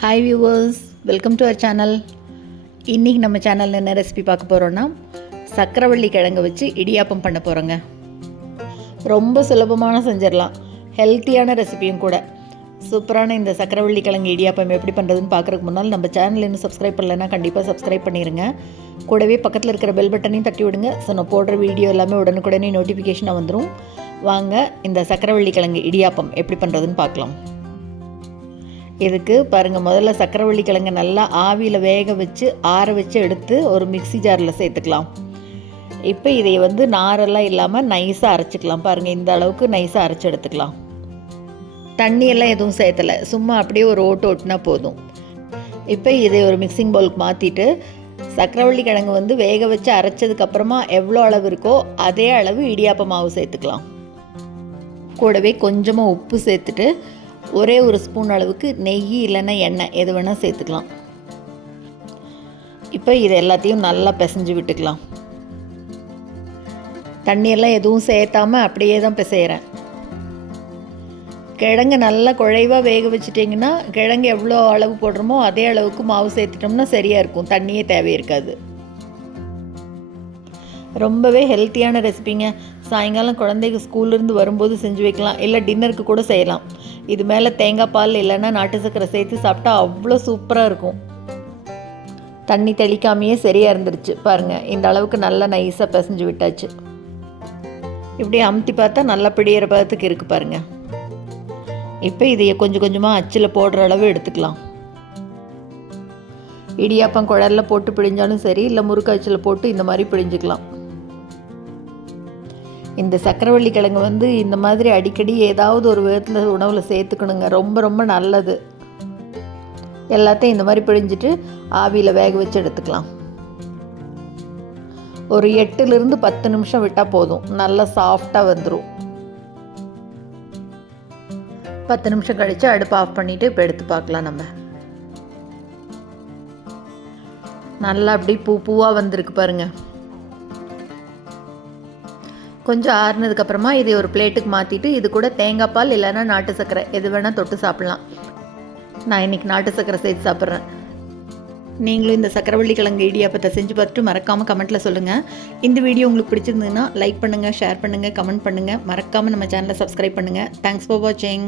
Hi viewers welcome to our channel இன்றைக்கி நம்ம சேனலில் என்ன ரெசிபி பார்க்க போகிறோன்னா சக்கரவள்ளி கிழங்கு வச்சு இடியாப்பம் பண்ண போகிறோங்க ரொம்ப சுலபமான செஞ்சிடலாம். ஹெல்த்தியான ரெசிபியும் கூட. சூப்பரான இந்த சக்கரவள்ளி கிழங்கு இடியாப்பம் எப்படி பண்ணுறதுன்னு பார்க்குறதுக்கு முன்னால் நம்ம சேனல் இன்னும் சப்ஸ்கிரைப் பண்ணலைன்னா கண்டிப்பாக சப்ஸ்கிரைப் பண்ணிடுங்க கூடவே பக்கத்தில் இருக்கிற பெல் பட்டனையும் தட்டி விடுங்க. ஸோ நான் போடுற வீடியோ எல்லாமே உடனுக்குடனே நோட்டிஃபிகேஷனாக வந்துடும் வாங்க இந்த சக்கரவள்ளி கிழங்கு இடியாப்பம் எப்படி பண்ணுறதுன்னு பார்க்கலாம். இதுக்கு பாருங்கள் முதல்ல சக்கரவள்ளி கிழங்கு நல்லா ஆவியில் வேக வச்சு ஆற வச்சு எடுத்து ஒரு மிக்ஸி ஜாரில் சேர்த்துக்கலாம். இப்போ இதை வந்து நாரெல்லாம் இல்லாமல் நைஸாக அரைச்சிக்கலாம். பாருங்கள் இந்த அளவுக்கு நைஸாக அரைச்சி எடுத்துக்கலாம். தண்ணியெல்லாம் எதுவும் சேர்த்தலை. சும்மா அப்படியே ஒரு ஓட்டு ஓட்டுனா போதும். இப்போ இதை ஒரு மிக்சிங் பவுலுக்கு மாற்றிட்டு சக்கரவள்ளி கிழங்கு வந்து வேக வச்சு அரைச்சதுக்கப்புறமா எவ்வளோ அளவு இருக்கோ அதே அளவு இடியாப்ப மாவு சேர்த்துக்கலாம். கூடவே கொஞ்சமாக உப்பு சேர்த்துட்டு ஒரே ஒரு ஸ்பூன் அளவுக்கு நெய் இல்லைன்னா எண்ணெய் எது வேணால் சேர்த்துக்கலாம். இப்போ இது எல்லாத்தையும் நல்லா பிசைஞ்சு விட்டுக்கலாம். தண்ணியெல்லாம் எதுவும் சேர்த்தாம அப்படியே தான் பிசைகிறேன் கிழங்கு நல்லா குழைவாக வேக வச்சிட்டிங்கன்னா கிழங்கு எவ்வளோ அளவு போடுறோமோ அதே அளவுக்கு மாவு சேர்த்துட்டோம்னா சரியாக இருக்கும். தண்ணியே தேவை இருக்காது ரொம்பவே ஹெல்த்தியான ரெசிபிங்க சாயங்காலம் குழந்தைங்க ஸ்கூல்லேருந்து வரும்போது செஞ்சு வைக்கலாம். இல்லை டின்னருக்கு கூட செய்யலாம். இது மேலே தேங்காய் பால் இல்லைன்னா நாட்டு சக்கரை சேர்த்து சாப்பிட்டா அவ்வளோ சூப்பராக இருக்கும். தண்ணி தெளிக்காமையே சரியாக இருந்துருச்சு. பாருங்கள் இந்த அளவுக்கு நல்லா நைஸாக பிசைஞ்சு விட்டாச்சு. இப்படி அமுத்தி பார்த்தா நல்லா பிடிகிற பதத்துக்கு இருக்குது பாருங்கள் இப்போ இதை கொஞ்சம் கொஞ்சமாக அச்சில் போடுற அளவு எடுத்துக்கலாம். இடியாப்பம் குழலில் போட்டு பிழிஞ்சாலும் சரி இல்லை முறுக்கு அச்சில் போட்டு இந்த மாதிரி பிழிஞ்சுக்கலாம். இந்த சக்கரவள்ளி கிழங்கு வந்து இந்த மாதிரி அடிக்கடி ஏதாவது ஒரு விதத்தில் உணவில் சேர்த்துக்கணுங்க. ரொம்ப ரொம்ப நல்லது. எல்லாத்தையும் இந்த மாதிரி பிழிஞ்சிட்டு ஆவியில் வேக வச்சு எடுத்துக்கலாம். ஒரு எட்டுலேருந்து பத்து நிமிஷம் விட்டால் போதும். நல்லா சாஃப்டாக வந்துடும் பத்து நிமிஷம் கழித்து அடுப்பு ஆஃப் பண்ணிவிட்டு இப்போ எடுத்து பார்க்கலாம் நம்ம. நல்லா அப்படி பூ பூவாக வந்திருக்கு பாருங்கள் கொஞ்சம் ஆறுனதுக்கப்புறமா இதை ஒரு பிளேட்டுக்கு மாற்றிட்டு இது கூட தேங்காய் பால் இல்லைன்னா நாட்டு சர்க்கரை. எது வேணால் தொட்டு சாப்பிட்லாம். நான் இன்றைக்கி நாட்டு சர்க்கரை சேர்த்து சாப்பிட்றேன். நீங்களும் இந்த சக்கரவள்ளி கிழங்கு இடியாப்பத்தை செஞ்சு பார்த்துட்டு மறக்காமல் கமெண்ட்டில் சொல்லுங்கள் இந்த வீடியோ உங்களுக்கு பிடிச்சிருந்ததுன்னா லைக் பண்ணுங்கள் ஷேர் பண்ணுங்கள் கமெண்ட் பண்ணுங்கள் மறக்காமல் நம்ம சேனலை சப்ஸ்கிரைப் பண்ணுங்கள் தேங்க்ஸ் ஃபார் வாட்சிங்